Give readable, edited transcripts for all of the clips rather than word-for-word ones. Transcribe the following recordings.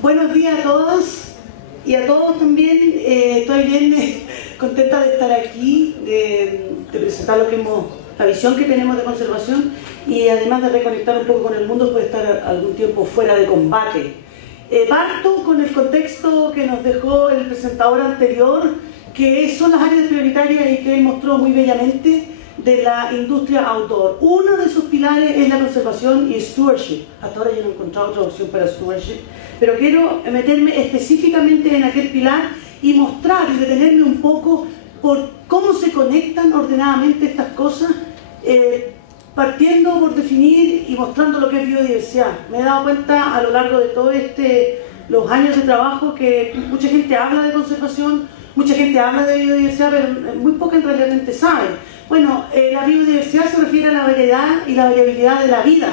Buenos días a todas y a todos también. Estoy bien contenta de estar aquí, de presentar la visión que tenemos de conservación y además de reconectar un poco con el mundo después de estar algún tiempo fuera de combate. Parto con el contexto que nos dejó el presentador anterior, que son las áreas prioritarias y que él mostró muy bellamente de la industria outdoor. Uno de sus pilares es la conservación y stewardship. Hasta ahora yo no he encontrado traducción para stewardship, pero quiero meterme específicamente en aquel pilar y mostrar y detenerme un poco por cómo se conectan ordenadamente estas cosas, partiendo por definir y mostrando lo que es biodiversidad. Me he dado cuenta a lo largo de todos los años de trabajo que mucha gente habla de conservación, mucha gente habla de biodiversidad, pero muy poca realmente sabe. Bueno, la biodiversidad se refiere a la variedad y la variabilidad de la vida.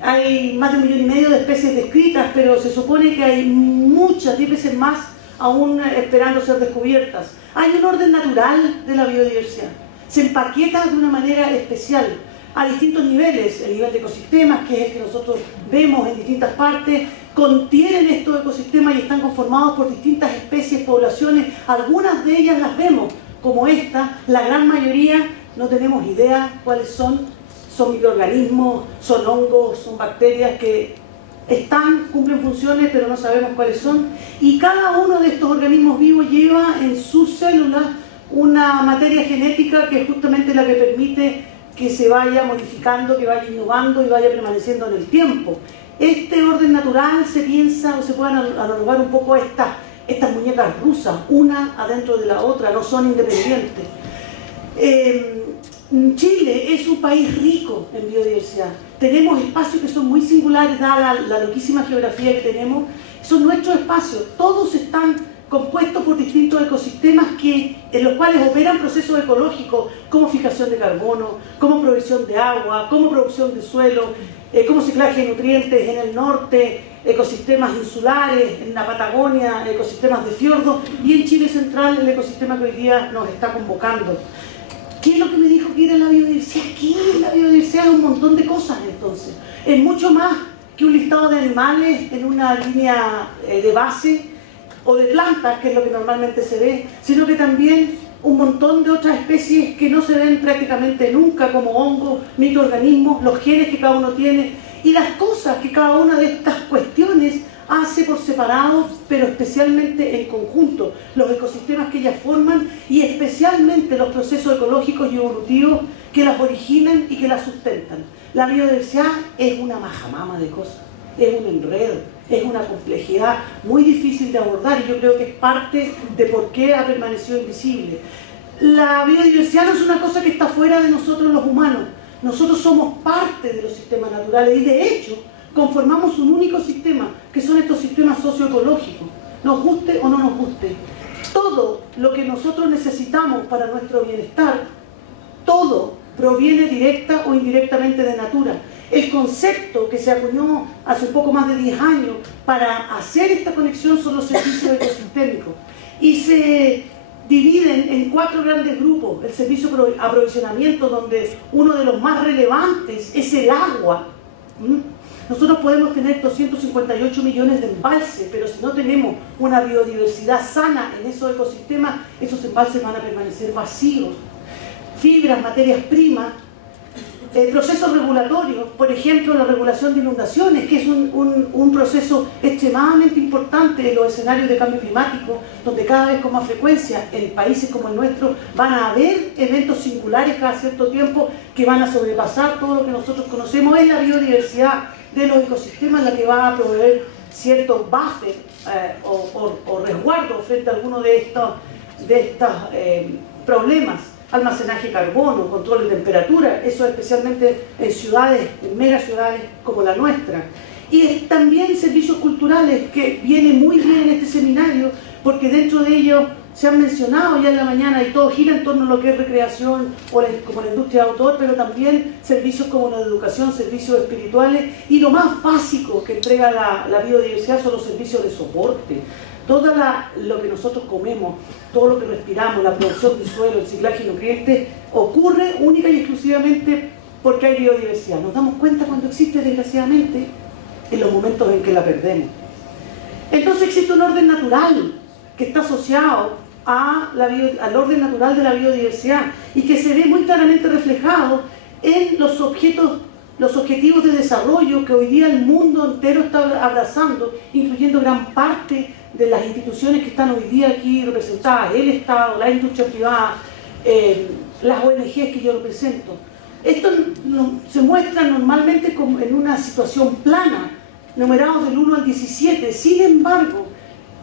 Hay más de 1,5 millones de especies descritas, pero se supone que hay muchas, 10 veces más aún esperando ser descubiertas. Hay un orden natural de la biodiversidad. Se empaqueta de una manera especial a distintos niveles. El nivel de ecosistemas, que es el que nosotros vemos en distintas partes, contienen estos ecosistemas y están conformados por distintas especies, poblaciones. Algunas de ellas las vemos, como esta. La gran mayoría no tenemos idea cuáles son. Son microorganismos, son hongos, son bacterias que cumplen funciones, pero no sabemos cuáles son. Y cada uno de estos organismos vivos lleva en sus células una materia genética que es justamente la que permite que se vaya modificando, que vaya innovando y vaya permaneciendo en el tiempo. Este orden natural se piensa o se pueden analogar un poco a estas muñecas rusas, una adentro de la otra, no son independientes. Chile es un país rico en biodiversidad. Tenemos espacios que son muy singulares, dada la loquísima geografía que tenemos. Son nuestros espacios, todos están compuestos por distintos ecosistemas en los cuales operan procesos ecológicos como fijación de carbono, como provisión de agua, como producción de suelo, como ciclaje de nutrientes en el norte, ecosistemas insulares, en la Patagonia, ecosistemas de fiordos, y en Chile central el ecosistema que hoy día nos está convocando. ¿Qué es lo que me dijo que era la biodiversidad? ¿Qué es la biodiversidad? Es un montón de cosas entonces. Es mucho más que un listado de animales en una línea de base o de plantas, que es lo que normalmente se ve, sino que también un montón de otras especies que no se ven prácticamente nunca, como hongos, microorganismos, los genes que cada uno tiene y las cosas que cada una de estas cuestiones hace por separado, pero especialmente en conjunto, los ecosistemas que ellas forman y especialmente los procesos ecológicos y evolutivos que las originan y que las sustentan. La biodiversidad es una majamama de cosas, es un enredo, es una complejidad muy difícil de abordar y yo creo que es parte de por qué ha permanecido invisible. La biodiversidad no es una cosa que está fuera de nosotros los humanos, nosotros somos parte de los sistemas naturales y de hecho conformamos un único sistema, que son estos sistemas socioecológicos, nos guste o no nos guste. Todo lo que nosotros necesitamos para nuestro bienestar, todo proviene directa o indirectamente de natura. El concepto que se acuñó hace un poco más de 10 años para hacer esta conexión son los servicios ecosistémicos y se dividen en 4 grandes grupos. El servicio de aprovisionamiento, donde uno de los más relevantes es el agua. Nosotros podemos tener 258 millones de embalses, pero si no tenemos una biodiversidad sana en esos ecosistemas, esos embalses van a permanecer vacíos. Fibras, materias primas, procesos regulatorios, por ejemplo la regulación de inundaciones, que es un proceso extremadamente importante en los escenarios de cambio climático, donde cada vez con más frecuencia en países como el nuestro van a haber eventos singulares cada cierto tiempo que van a sobrepasar todo lo que nosotros conocemos. Es la biodiversidad de los ecosistemas la que va a proveer ciertos buffer o resguardo frente a alguno de estos problemas. Almacenaje de carbono, control de temperatura, eso especialmente en ciudades, en megaciudades como la nuestra. Y también servicios culturales, que viene muy bien en este seminario, porque dentro de ellos se han mencionado ya en la mañana y todo gira en torno a lo que es recreación o como la industria de autor, pero también servicios como la educación, servicios espirituales, y lo más básico que entrega la biodiversidad son los servicios de soporte. Todo lo que nosotros comemos, todo lo que respiramos, la producción de suelo, el ciclaje de nutrientes, ocurre única y exclusivamente porque hay biodiversidad. Nos damos cuenta cuando existe, desgraciadamente, en los momentos en que la perdemos. Entonces existe un orden natural que está asociado al orden natural de la biodiversidad y que se ve muy claramente reflejado en los objetivos de desarrollo que hoy día el mundo entero está abrazando, incluyendo gran parte de las instituciones que están hoy día aquí representadas, el Estado, la industria privada, las ONGs que yo represento. Esto se muestra normalmente como en una situación plana, numerados del 1 al 17. Sin embargo,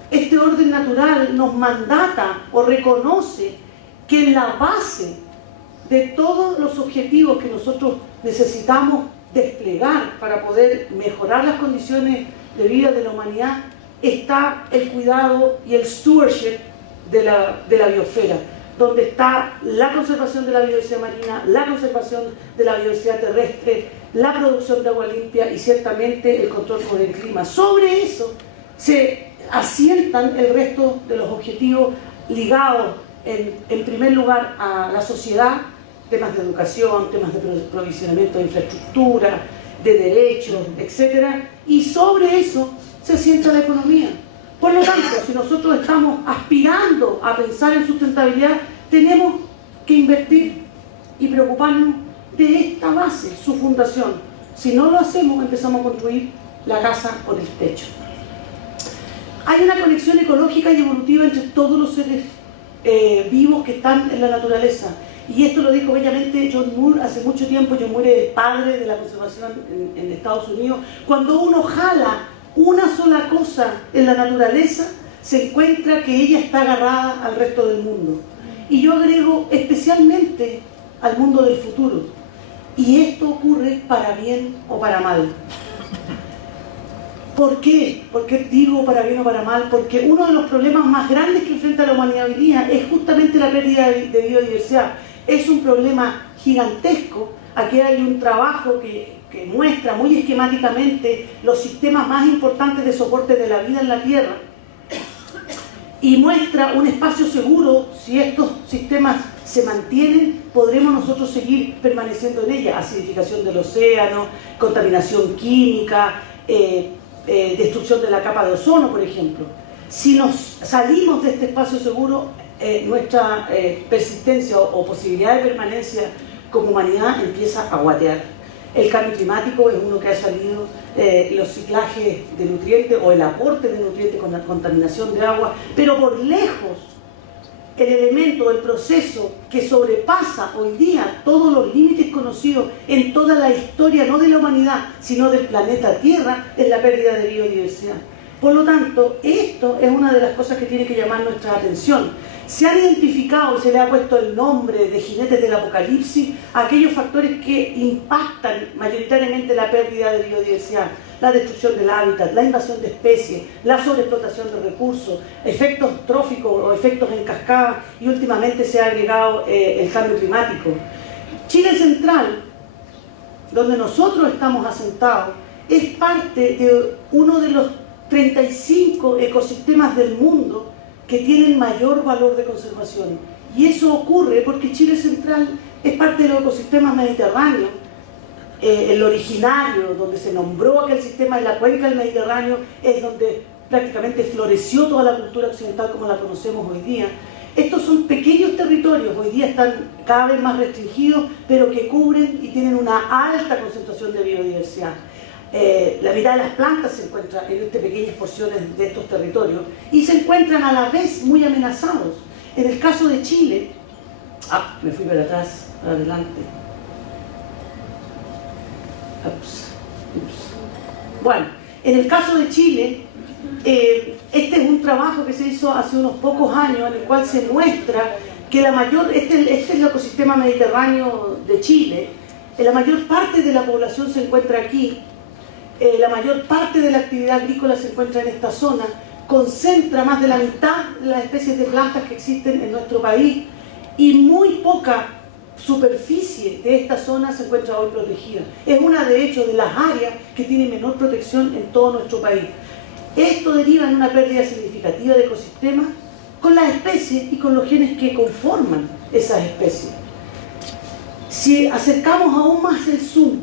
este orden natural nos mandata o reconoce que en la base de todos los objetivos que nosotros necesitamos desplegar para poder mejorar las condiciones de vida de la humanidad está el cuidado y el stewardship de la biosfera, donde está la conservación de la biodiversidad marina, la conservación de la biodiversidad terrestre, la producción de agua limpia y ciertamente el control sobre el clima. Sobre eso se asientan el resto de los objetivos ligados en primer lugar a la sociedad, temas de educación, temas de provisionamiento de infraestructura, de derechos, etc. Y sobre eso se asienta la economía. Por lo tanto, si nosotros estamos aspirando a pensar en sustentabilidad, tenemos que invertir y preocuparnos de esta base, su fundación. Si no lo hacemos, empezamos a construir la casa por el techo. Hay una conexión ecológica y evolutiva entre todos los seres vivos que están en la naturaleza. Y esto lo dijo bellamente John Moore hace mucho tiempo. John Moore es el padre de la conservación en Estados Unidos. Cuando uno jala una sola cosa en la naturaleza, se encuentra que ella está agarrada al resto del mundo. Y yo agrego especialmente al mundo del futuro. Y esto ocurre para bien o para mal. ¿Por qué? ¿Por qué digo para bien o para mal? Porque uno de los problemas más grandes que enfrenta la humanidad hoy día es justamente la pérdida de biodiversidad. Es un problema gigantesco. Aquí hay un trabajo que muestra muy esquemáticamente los sistemas más importantes de soporte de la vida en la Tierra y muestra un espacio seguro. Si estos sistemas se mantienen, podremos nosotros seguir permaneciendo en ella. Acidificación del océano, contaminación química, destrucción de la capa de ozono, por ejemplo. Si nos salimos de este espacio seguro, nuestra persistencia o posibilidad de permanencia como humanidad empieza a guatear. El cambio climático es uno que ha salido, los ciclajes de nutrientes o el aporte de nutrientes con la contaminación de agua, pero por lejos el elemento, el proceso que sobrepasa hoy día todos los límites conocidos en toda la historia, no de la humanidad, sino del planeta Tierra, es la pérdida de biodiversidad. Por lo tanto, esto es una de las cosas que tiene que llamar nuestra atención. Se han identificado y se le ha puesto el nombre de jinetes del apocalipsis a aquellos factores que impactan mayoritariamente la pérdida de biodiversidad, la destrucción del hábitat, la invasión de especies, la sobreexplotación de recursos, efectos tróficos o efectos en cascada, y últimamente se ha agregado el cambio climático. Chile Central, donde nosotros estamos asentados, es parte de uno de los 35 ecosistemas del mundo que tienen mayor valor de conservación. Y eso ocurre porque Chile Central es parte de los ecosistemas mediterráneos. El originario, donde se nombró aquel sistema en la cuenca del Mediterráneo, es donde prácticamente floreció toda la cultura occidental como la conocemos hoy día. Estos son pequeños territorios, hoy día están cada vez más restringidos, pero que cubren y tienen una alta concentración de biodiversidad. La mitad de las plantas se encuentran en estas pequeñas porciones de estos territorios y se encuentran a la vez muy amenazados. En el caso de Chile, me fui para atrás, para adelante. Bueno, en el caso de Chile, este es un trabajo que se hizo hace unos pocos años, en el cual se muestra que este es el ecosistema mediterráneo de Chile. La mayor parte de la población se encuentra aquí. La mayor parte de la actividad agrícola se encuentra en esta zona, concentra más de la mitad de las especies de plantas que existen en nuestro país y muy poca superficie de esta zona se encuentra hoy protegida. Es una, de hecho, de las áreas que tiene menor protección en todo nuestro país. Esto deriva en una pérdida significativa de ecosistemas con las especies y con los genes que conforman esas especies. Si acercamos aún más el zoom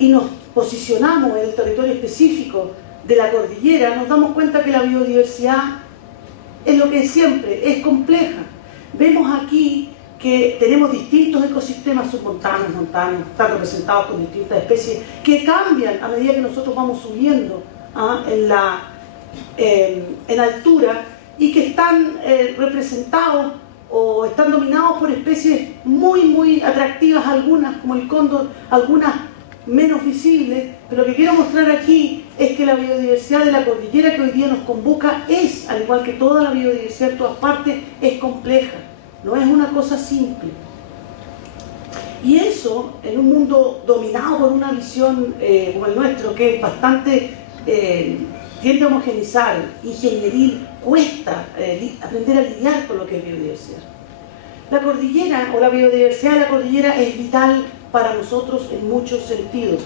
y nos posicionamos en el territorio específico de la cordillera, nos damos cuenta que la biodiversidad es lo que es siempre, es compleja. Vemos aquí que tenemos distintos ecosistemas submontanos, montanos, están representados con distintas especies que cambian a medida que nosotros vamos subiendo en altura, y que están representados o están dominados por especies muy atractivas, algunas como el cóndor, algunas menos visibles, pero lo que quiero mostrar aquí es que la biodiversidad de la cordillera que hoy día nos convoca es, al igual que toda la biodiversidad en todas partes, es compleja, no es una cosa simple. Y eso, en un mundo dominado por una visión como el nuestro, que es bastante tiende a homogenizar, ingenieril, cuesta aprender a lidiar con lo que es biodiversidad. La cordillera o la biodiversidad de la cordillera es vital para nosotros en muchos sentidos.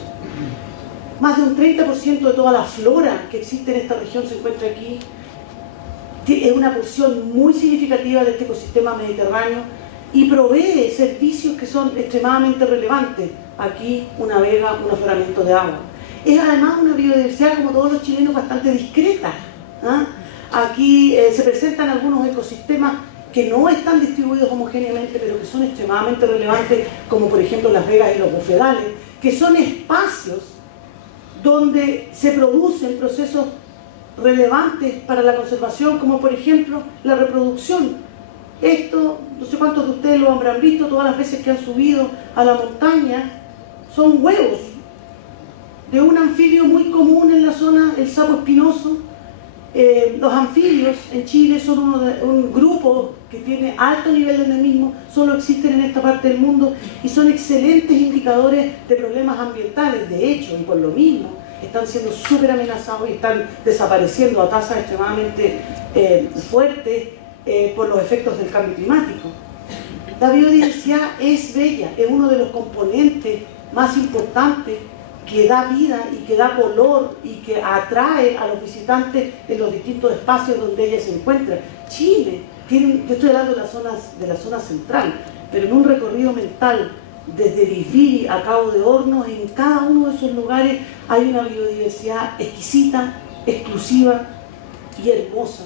Más de un 30% de toda la flora que existe en esta región se encuentra aquí. Es una porción muy significativa de este ecosistema mediterráneo y provee servicios que son extremadamente relevantes. Aquí una vega, un afloramiento de agua. Es además una biodiversidad, como todos los chilenos, bastante discreta. Aquí se presentan algunos ecosistemas que no están distribuidos homogéneamente, pero que son extremadamente relevantes, como por ejemplo las vegas y los bufedales, que son espacios donde se producen procesos relevantes para la conservación, como por ejemplo la reproducción. Esto, no sé cuántos de ustedes lo habrán visto, todas las veces que han subido a la montaña, son huevos de un anfibio muy común en la zona, el sapo espinoso. Los anfibios en Chile son un grupo que tiene alto nivel de endemismo, solo existen en esta parte del mundo y son excelentes indicadores de problemas ambientales. De hecho, y por lo mismo, están siendo súper amenazados y están desapareciendo a tasas extremadamente fuertes por los efectos del cambio climático. La biodiversidad es bella, es uno de los componentes más importantes que da vida y que da color y que atrae a los visitantes en los distintos espacios donde ella se encuentra. Chile, yo estoy hablando de la zona central, pero en un recorrido mental desde Viviri a Cabo de Hornos, en cada uno de esos lugares hay una biodiversidad exquisita, exclusiva y hermosa.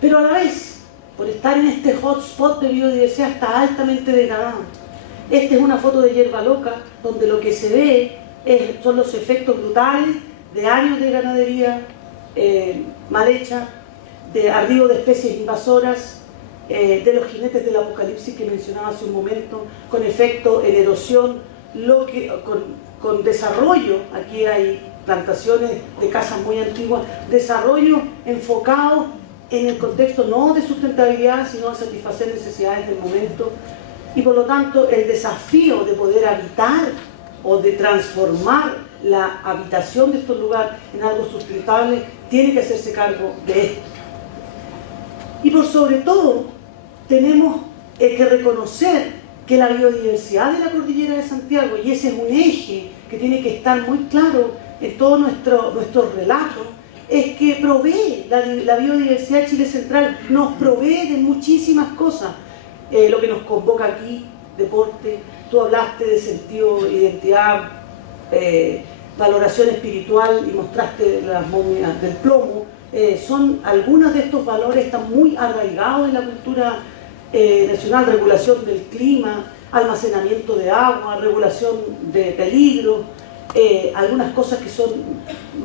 Pero a la vez, por estar en este hotspot de biodiversidad, está altamente degradado. Esta es una foto de hierba loca, donde lo que se ve son los efectos brutales de años de ganadería mal hecha, de arribo de especies invasoras, de los jinetes del apocalipsis que mencionaba hace un momento, con efecto en erosión, con desarrollo. Aquí hay plantaciones de casas muy antiguas, desarrollo enfocado en el contexto no de sustentabilidad, sino de satisfacer necesidades del momento. Y por lo tanto el desafío de poder habitar o de transformar la habitación de estos lugares en algo sustentable tiene que hacerse cargo de esto. Y por sobre todo tenemos que reconocer que la biodiversidad de la cordillera de Santiago, y ese es un eje que tiene que estar muy claro en todo nuestro relato, es que provee, la biodiversidad de Chile Central nos provee de muchísimas cosas. Lo que nos convoca aquí, deporte, tú hablaste de sentido, identidad, valoración espiritual y mostraste las momias del plomo. Son algunos de estos valores, están muy arraigados en la cultura nacional: regulación del clima, almacenamiento de agua, regulación de peligro, algunas cosas que son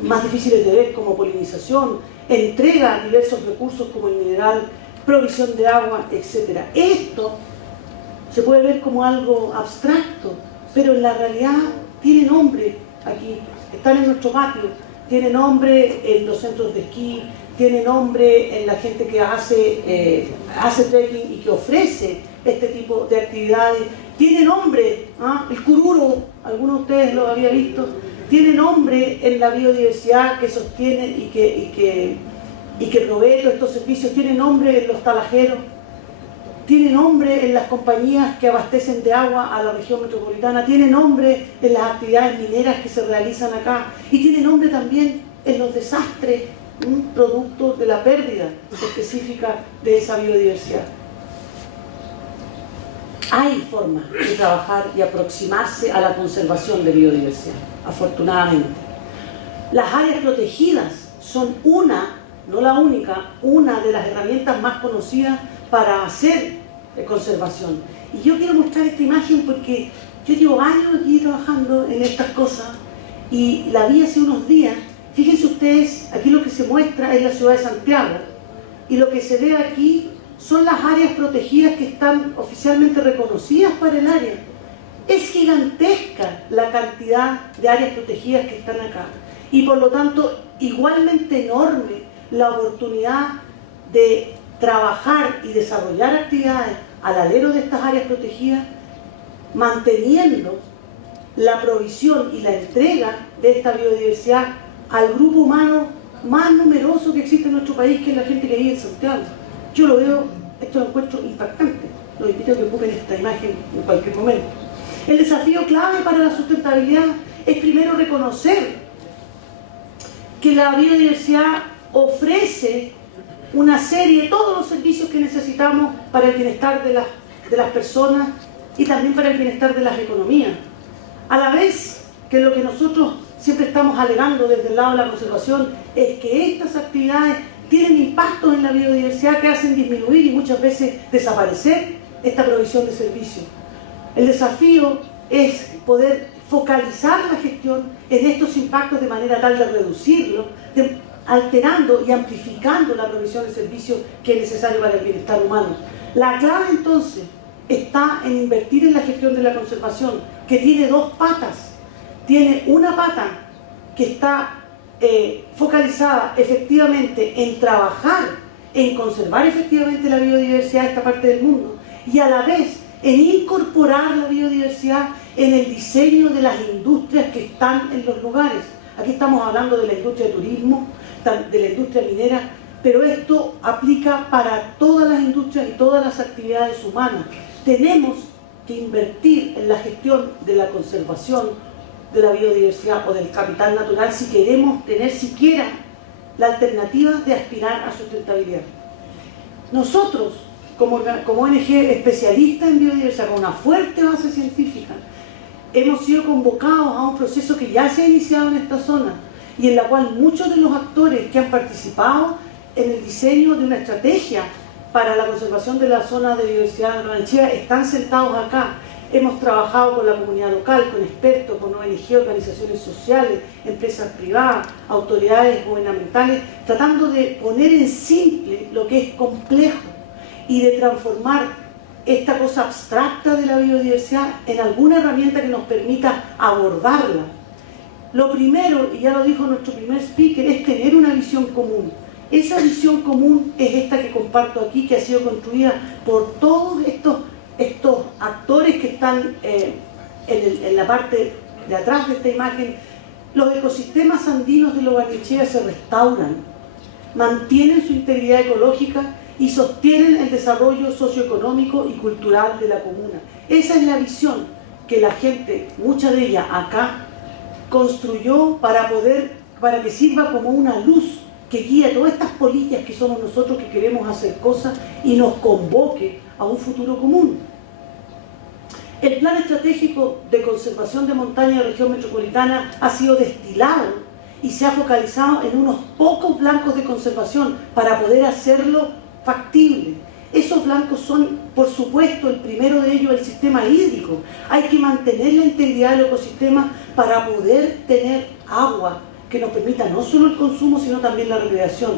más difíciles de ver como polinización, entrega de diversos recursos como el mineral, provisión de agua, etc. Esto se puede ver como algo abstracto, pero en la realidad tiene nombre aquí, están en nuestro patio, tiene nombre en los centros de esquí, tiene nombre en la gente que hace trekking y que ofrece este tipo de actividades, tiene nombre, el cururo, algunos de ustedes lo habían visto, tiene nombre en la biodiversidad que sostiene y que provee todos estos servicios, tiene nombre en los talajeros, tiene nombre en las compañías que abastecen de agua a la región metropolitana, tiene nombre en las actividades mineras que se realizan acá y tiene nombre también en los desastres producto de la pérdida específica de esa biodiversidad. hay formas de trabajar y aproximarse a la conservación de biodiversidad, afortunadamente. Las áreas protegidas son una, no la única, una de las herramientas más conocidas para hacer conservación. Y yo quiero mostrar esta imagen porque yo llevo años aquí trabajando en estas cosas y la vi hace unos días. Fíjense ustedes, aquí lo que se muestra es la ciudad de Santiago y lo que se ve aquí son las áreas protegidas que están oficialmente reconocidas para el área. Es gigantesca la cantidad de áreas protegidas que están acá y por lo tanto igualmente enorme la oportunidad de trabajar y desarrollar actividades al alero de estas áreas protegidas, manteniendo la provisión y la entrega de esta biodiversidad al grupo humano más numeroso que existe en nuestro país, que es la gente que vive en Santiago. Yo lo veo, esto lo encuentro impactante. Los invito a que ocupen esta imagen en cualquier momento. El desafío clave para la sustentabilidad es primero reconocer que la biodiversidad ofrece una serie, todos los servicios que necesitamos para el bienestar de las personas y también para el bienestar de las economías. A la vez que lo que nosotros siempre estamos alegando desde el lado de la conservación es que estas actividades tienen impactos en la biodiversidad que hacen disminuir y muchas veces desaparecer esta provisión de servicios. El desafío es poder focalizar la gestión en estos impactos de manera tal de reducirlos, alterando y amplificando la provisión de servicios que es necesario para el bienestar humano. La clave entonces está en invertir en la gestión de la conservación, que tiene dos patas. Tiene una pata que está focalizada efectivamente en trabajar, en conservar efectivamente la biodiversidad de esta parte del mundo y a la vez en incorporar la biodiversidad en el diseño de las industrias que están en los lugares. Aquí estamos hablando de la industria de turismo, de la industria minera, pero esto aplica para todas las industrias y todas las actividades humanas. Tenemos que invertir en la gestión de la conservación de la biodiversidad o del capital natural si queremos tener siquiera la alternativa de aspirar a sustentabilidad. Nosotros, como ONG especialista en biodiversidad, con una fuerte base científica, hemos sido convocados a un proceso que ya se ha iniciado en esta zona y en la cual muchos de los actores que han participado en el diseño de una estrategia para la conservación de la zona de biodiversidad ranchera están sentados acá. Hemos trabajado con la comunidad local, con expertos, con ONG, organizaciones sociales, empresas privadas, autoridades gubernamentales, tratando de poner en simple lo que es complejo y de transformar esta cosa abstracta de la biodiversidad en alguna herramienta que nos permita abordarla. Lo primero, y ya lo dijo nuestro primer speaker, es tener una visión común. Esa visión común es esta que comparto aquí, que ha sido construida por todos estos actores que están en la parte de atrás de esta imagen. Los ecosistemas andinos de Lo Barnechea se restauran, mantienen su integridad ecológica y sostienen el desarrollo socioeconómico y cultural de la comuna. Esa es la visión que la gente, mucha de ella acá, construyó para que sirva como una luz que guíe a todas estas polillas que somos nosotros que queremos hacer cosas y nos convoque a un futuro común. El Plan Estratégico de Conservación de Montaña de la Región Metropolitana ha sido destilado y se ha focalizado en unos pocos blancos de conservación para poder hacerlo factible. Esos blancos son, por supuesto, el primero de ellos el sistema hídrico. Hay que mantener la integridad del ecosistema para poder tener agua que nos permita no solo el consumo, sino también la recreación.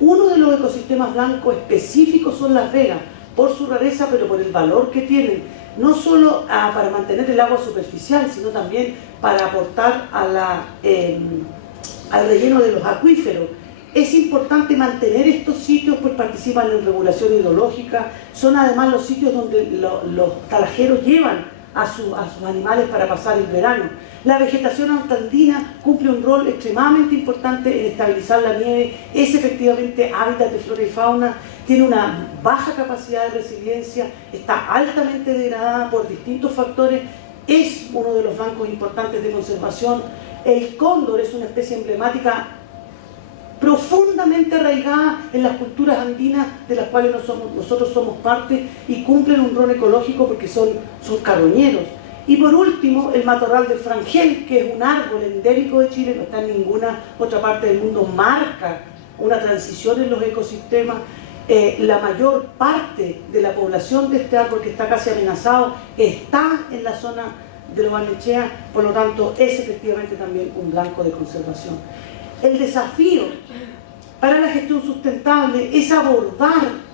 Uno de los ecosistemas blancos específicos son las vegas, por su rareza, pero por el valor que tienen, no solo para mantener el agua superficial, sino también para aportar al relleno de los acuíferos. Es importante mantener estos sitios, pues participan en regulación hidrológica, son además los sitios donde los talajeros llevan a sus animales para pasar el verano. La vegetación altandina cumple un rol extremadamente importante en estabilizar la nieve, es efectivamente hábitat de flora y fauna, tiene una baja capacidad de resiliencia, está altamente degradada por distintos factores, es uno de los blancos importantes de conservación. El cóndor es una especie emblemática profundamente arraigadas en las culturas andinas de las cuales nosotros somos parte y cumplen un rol ecológico porque son carroñeros. Y por último, el matorral de Frangel, que es un árbol endémico de Chile, no está en ninguna otra parte del mundo, marca una transición en los ecosistemas. La mayor parte de la población de este árbol, que está casi amenazado, está en la zona de Lo Barnechea, por lo tanto es efectivamente también un blanco de conservación. El desafío para la gestión sustentable es abordar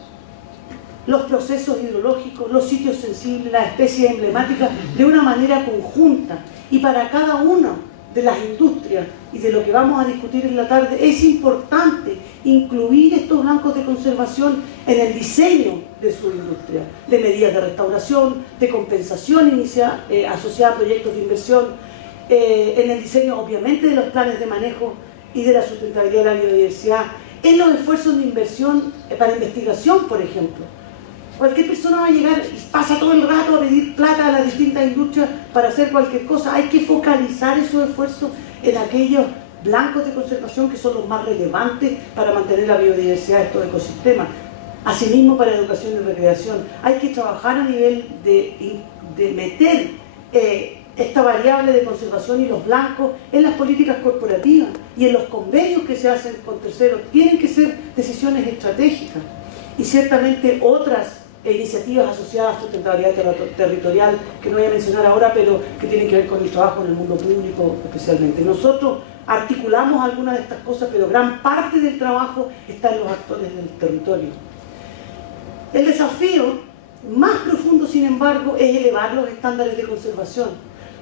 los procesos hidrológicos, los sitios sensibles, las especies emblemáticas de una manera conjunta, y para cada una de las industrias y de lo que vamos a discutir en la tarde es importante incluir estos blancos de conservación en el diseño de su industria, de medidas de restauración, de compensación asociada a proyectos de inversión, en el diseño obviamente de los planes de manejo y de la sustentabilidad de la biodiversidad, en los esfuerzos de inversión para investigación, por ejemplo. Cualquier persona va a llegar y pasa todo el rato a pedir plata a las distintas industrias para hacer cualquier cosa. Hay que focalizar esos esfuerzos en aquellos blancos de conservación que son los más relevantes para mantener la biodiversidad de estos ecosistemas. Asimismo, para educación y recreación, hay que trabajar a nivel de meter esta variable de conservación y los blancos en las políticas corporativas y en los convenios que se hacen con terceros. Tienen que ser decisiones estratégicas, y ciertamente otras iniciativas asociadas a sustentabilidad territorial que no voy a mencionar ahora, pero que tienen que ver con el trabajo en el mundo público especialmente. Nosotros articulamos algunas de estas cosas, pero gran parte del trabajo está en los actores del territorio. El desafío más profundo, sin embargo, es elevar los estándares de conservación,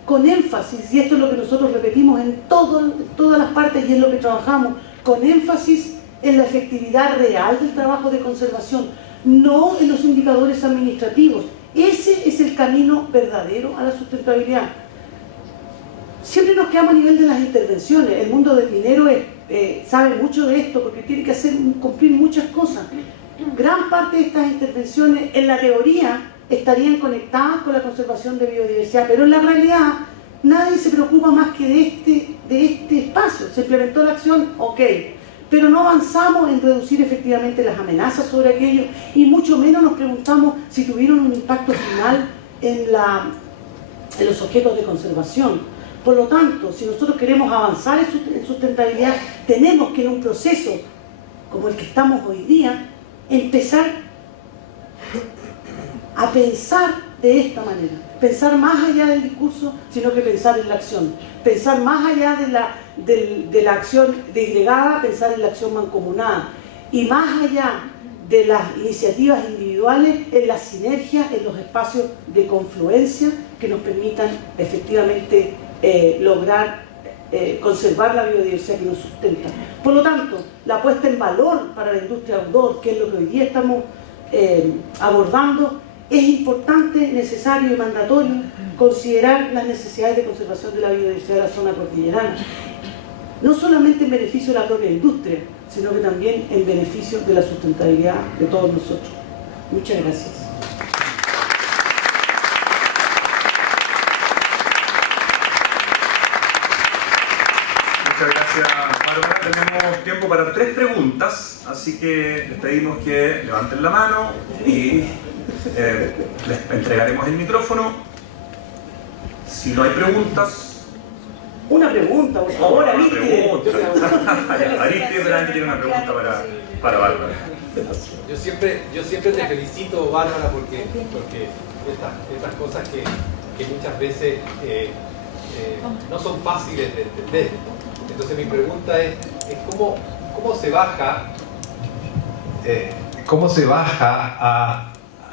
con énfasis, y esto es lo que nosotros repetimos en todas las partes y es lo que trabajamos, con énfasis en la efectividad real del trabajo de conservación, no en los indicadores administrativos. Ese es el camino verdadero a la sustentabilidad. Siempre nos quedamos a nivel de las intervenciones. El mundo del minero sabe mucho de esto porque tiene que cumplir muchas cosas. Gran parte de estas intervenciones en la teoría estarían conectadas con la conservación de biodiversidad, pero en la realidad nadie se preocupa más que de este espacio. Se implementó la acción, ok, pero no avanzamos en reducir efectivamente las amenazas sobre aquello, y mucho menos nos preguntamos si tuvieron un impacto final en los objetos de conservación. Por lo tanto, si nosotros queremos avanzar en sustentabilidad, tenemos que en un proceso como el que estamos hoy día, empezar a pensar de esta manera, pensar más allá del discurso, sino que pensar en la acción, pensar más allá de la acción disgregada, pensar en la acción mancomunada, y más allá de las iniciativas individuales, en las sinergias, en los espacios de confluencia que nos permitan efectivamente lograr conservar la biodiversidad que nos sustenta. Por lo tanto, la puesta en valor para la industria outdoor, que es lo que hoy día estamos abordando, es importante, necesario y mandatorio considerar las necesidades de conservación de la biodiversidad de la zona cordillerana, no solamente en beneficio de la propia industria, sino que también en beneficio de la sustentabilidad de todos nosotros. Muchas gracias. Muchas gracias, Bárbara. Tenemos tiempo para 3 preguntas, así que les pedimos que levanten la mano y les entregaremos el micrófono. Si no hay preguntas... Una pregunta, por favor, Ariste. Ariste Brandt tiene una pregunta para Bárbara. Yo siempre te felicito, Bárbara, porque estas cosas que muchas veces no son fáciles de entender. Entonces mi pregunta es ¿cómo se baja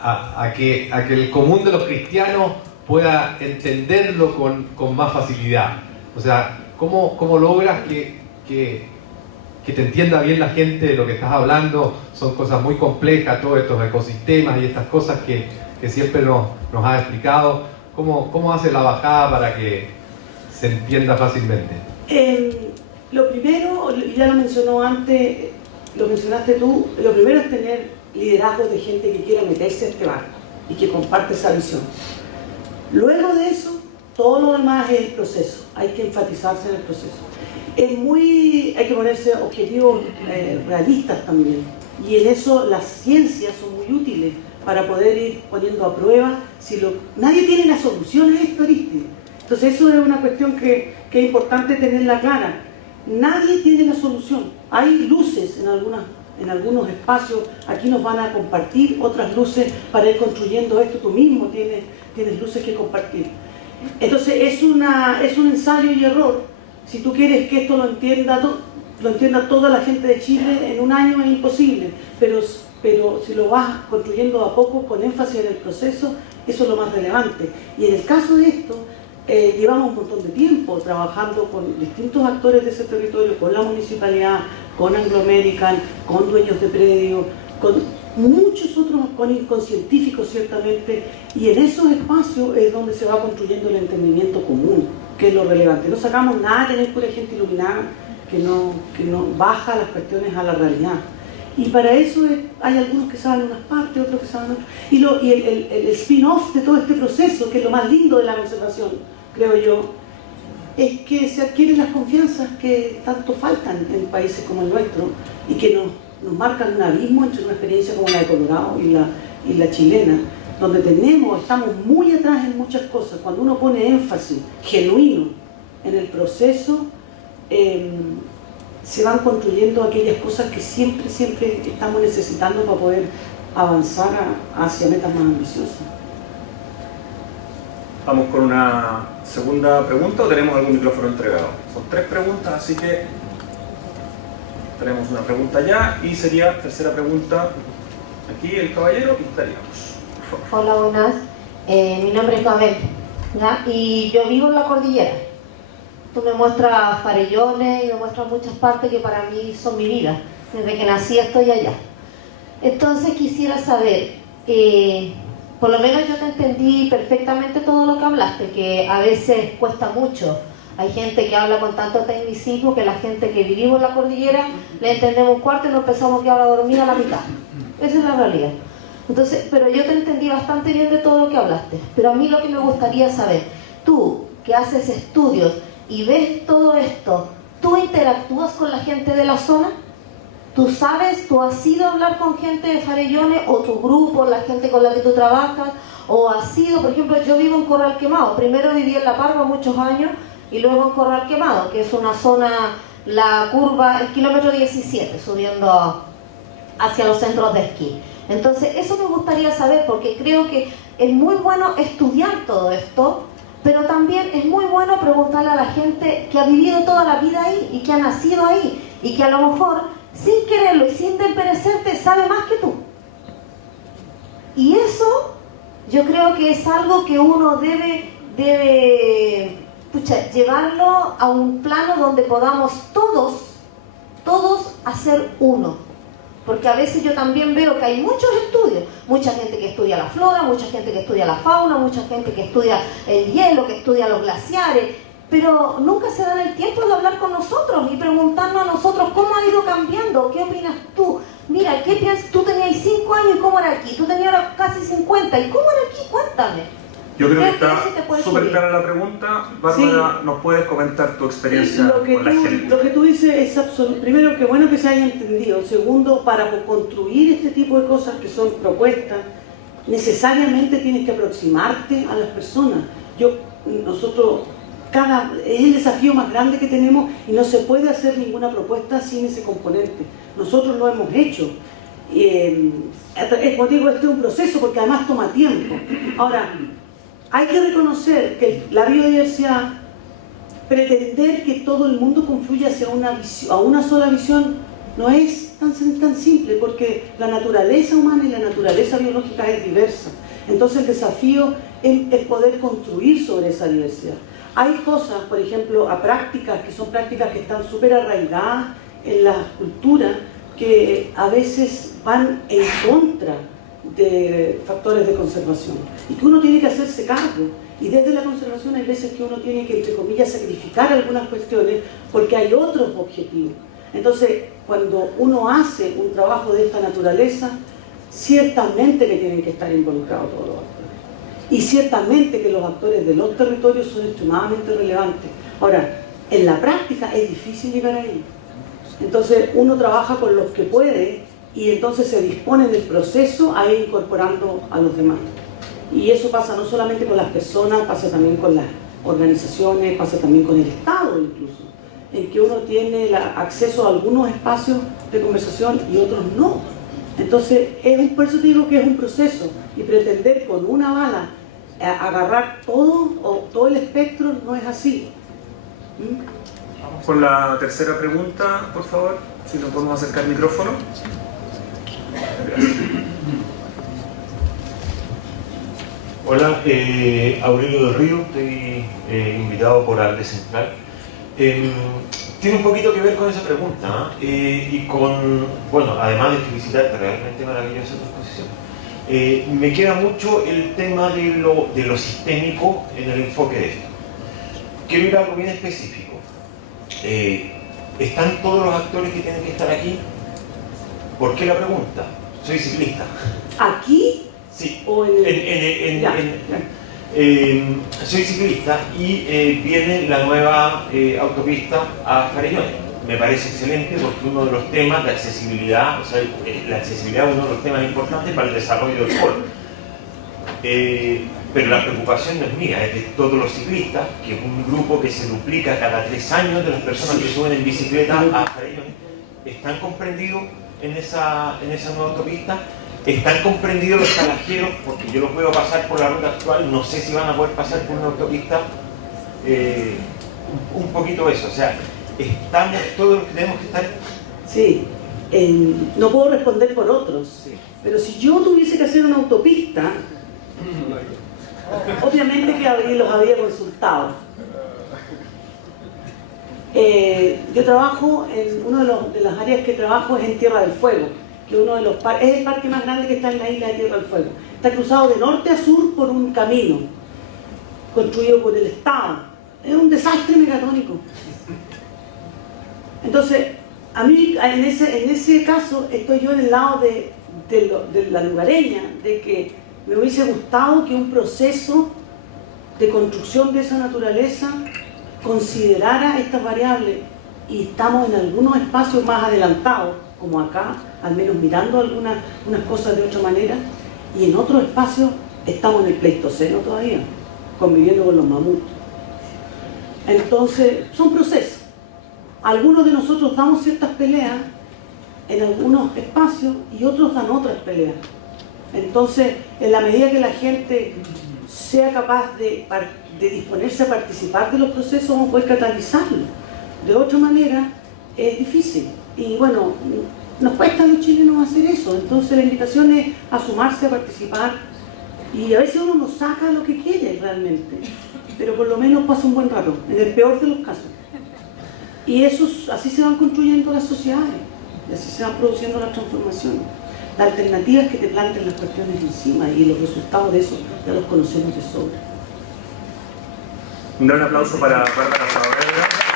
a que el común de los cristianos pueda entenderlo con más facilidad? O sea, ¿cómo logras que te entienda bien la gente de lo que estás hablando? Son cosas muy complejas, todos estos ecosistemas y estas cosas que siempre nos has explicado. ¿Cómo hace la bajada para que se entienda fácilmente? Lo primero, ya lo mencionó antes, lo mencionaste tú, lo primero es tener liderazgos de gente que quiera meterse a este barco y que comparte esa visión. Luego de eso, Todo lo demás es el proceso, hay que enfatizarse en el proceso. Hay que ponerse objetivos realistas también, y en eso las ciencias son muy útiles para poder ir poniendo a prueba. Nadie tiene la solución a esto, Aristides. Entonces eso es una cuestión que es importante tenerla clara. Nadie tiene la solución. Hay luces en algunos espacios, aquí nos van a compartir otras luces para ir construyendo esto. Tú mismo tienes luces que compartir. Entonces es un ensayo y error. Si tú quieres que esto lo entienda toda la gente de Chile en un año, es imposible, pero si lo vas construyendo a poco, con énfasis en el proceso, eso es lo más relevante. Y en el caso de esto, llevamos un montón de tiempo trabajando con distintos actores de ese territorio, con la municipalidad, con Anglo American, con dueños de predios, con muchos otros, con científicos ciertamente, y en esos espacios es donde se va construyendo el entendimiento común, que es lo relevante. No sacamos nada de tener pura gente iluminada que no baja las cuestiones a la realidad. Y para eso hay algunos que saben unas partes, otros que saben otras. Y el spin-off de todo este proceso, que es lo más lindo de la conservación, creo yo, es que se adquieren las confianzas que tanto faltan en países como el nuestro y que nos marcan un abismo entre una experiencia como la de Colorado y la chilena, donde estamos muy atrás en muchas cosas. Cuando uno pone énfasis genuino en el proceso, se van construyendo aquellas cosas que siempre estamos necesitando para poder avanzar hacia metas más ambiciosas. Vamos con una segunda pregunta, o tenemos algún micrófono entregado. Son 3 preguntas, así que tenemos una pregunta ya, y sería tercera pregunta aquí el caballero, y estaríamos, por favor. Hola, buenas. Mi nombre es Mabel, ¿ya? Y yo vivo en la cordillera. Tú me muestras Farellones y me muestras muchas partes que para mí son mi vida. Desde que nací estoy allá. Entonces quisiera saber, por lo menos yo te entendí perfectamente todo lo que hablaste, que a veces cuesta mucho. Hay gente que habla con tanto tecnicismo que la gente que vivimos en la cordillera le entendemos un cuarto y nos empezamos a quedar a dormir a la mitad. Esa es la realidad. Entonces, pero yo te entendí bastante bien de todo lo que hablaste. Pero a mí lo que me gustaría saber, tú que haces estudios y ves todo esto, ¿tú interactúas con la gente de la zona? ¿Tú sabes, tú has ido a hablar con gente de Farellones, o tu grupo, la gente con la que tú trabajas, o has ido, por ejemplo, yo vivo en Corral Quemado, primero viví en La Parva muchos años, y luego en Corral Quemado, que es una zona, la curva, el kilómetro 17, subiendo hacia los centros de esquí. Entonces, eso me gustaría saber, porque creo que es muy bueno estudiar todo esto, pero también es muy bueno preguntarle a la gente que ha vivido toda la vida ahí y que ha nacido ahí y que a lo mejor, sin quererlo y sin desmerecerte, sabe más que tú. Y eso yo creo que es algo que uno debe llevarlo a un plano donde podamos todos hacer uno. Porque a veces yo también veo que hay muchos estudios, mucha gente que estudia la flora, mucha gente que estudia la fauna, mucha gente que estudia el hielo, que estudia los glaciares, pero nunca se dan el tiempo de hablar con nosotros y preguntarnos a nosotros cómo ha ido cambiando, qué opinas tú. Mira, ¿qué piensas? Tú tenías 5 años y cómo era aquí, tú tenías ahora casi 50 y cómo era aquí, cuéntame. Yo creo que está súper clara la pregunta. Bárbara, sí. ¿Nos puedes comentar tu experiencia con la gente? Lo que tú dices es absoluto. Primero, que bueno que se haya entendido. Segundo, para construir este tipo de cosas que son propuestas, necesariamente tienes que aproximarte a las personas. Nosotros, es el desafío más grande que tenemos, y no se puede hacer ninguna propuesta sin ese componente. Nosotros lo hemos hecho. Como digo, este es un proceso porque además toma tiempo. Ahora, hay que reconocer que la biodiversidad, pretender que todo el mundo confluya hacia una sola visión, no es tan simple, porque la naturaleza humana y la naturaleza biológica es diversa. Entonces el desafío es poder construir sobre esa diversidad. Hay cosas, por ejemplo, prácticas que son prácticas que están súper arraigadas en la cultura, que a veces van en contra de factores de conservación y que uno tiene que hacerse cargo, y desde la conservación hay veces que uno tiene que, entre comillas, sacrificar algunas cuestiones porque hay otros objetivos. Entonces, cuando uno hace un trabajo de esta naturaleza, ciertamente que tienen que estar involucrados todos los actores. Y ciertamente que los actores de los territorios son extremadamente relevantes. Ahora, en la práctica es difícil llegar ahí. Entonces uno trabaja con los que puede y entonces se dispone del proceso a ir incorporando a los demás. Y eso pasa no solamente con las personas, pasa también con las organizaciones, pasa también con el Estado incluso, en que uno tiene acceso a algunos espacios de conversación y otros no. Entonces, por eso te digo que es un proceso, y pretender con una bala agarrar todo el espectro no es así. Vamos con la tercera pregunta, por favor, si nos podemos acercar el micrófono. Gracias. Hola, Aurelio del Río, estoy invitado por Arte Central. Tiene un poquito que ver con esa pregunta, y con, bueno, además de felicitarte, realmente maravillosa tu exposición. Me queda mucho el tema de lo sistémico en el enfoque de esto. Quiero ir a algo bien específico. ¿Están todos los actores que tienen que estar aquí? ¿Por qué la pregunta? Soy ciclista. ¿Aquí? Sí. ¿O en soy ciclista y viene la nueva autopista a Farellones. Me parece excelente porque uno de los temas de accesibilidad, o sea, la accesibilidad es uno de los temas importantes para el desarrollo del pueblo. Pero la preocupación no es mía, es de todos los ciclistas, que es un grupo que se duplica cada 3 años de las personas que suben en bicicleta a Farellones. ¿Están comprendidos en esa nueva autopista? ¿Están comprendidos los talajeros? Porque yo los puedo pasar por la ruta actual, no sé si van a poder pasar por una autopista. Un poquito eso, o sea, ¿estamos todos los que tenemos que estar? Sí, no puedo responder por otros, Sí. pero si yo tuviese que hacer una autopista, obviamente que los habría consultado. Yo trabajo en de las áreas que trabajo es en Tierra del Fuego, que es el parque más grande que está en la isla de Tierra del Fuego. Está cruzado de norte a sur por un camino construido por el Estado. Es un desastre megatónico. Entonces, a mí en ese caso estoy yo en el lado de la lugareña, de que me hubiese gustado que un proceso de construcción de esa naturaleza considerara estas variables, y estamos en algunos espacios más adelantados, como acá, al menos mirando unas cosas de otra manera, y en otros espacios estamos en el Pleistoceno todavía, conviviendo con los mamuts. Entonces, son procesos. Algunos de nosotros damos ciertas peleas en algunos espacios y otros dan otras peleas. Entonces, en la medida que la gente sea capaz de disponerse a participar de los procesos, vamos a poder catalizarlos. De otra manera, es difícil. Y bueno, nos cuesta a los chilenos hacer eso. Entonces, la invitación es a sumarse, a participar. Y a veces uno no saca lo que quiere realmente, pero por lo menos pasa un buen rato, en el peor de los casos. Y así se van construyendo las sociedades, y así se van produciendo las transformaciones. La alternativa es que te planten las cuestiones encima, y los resultados de eso ya los conocemos de sobra. Un gran aplauso para Bárbara Saavedra.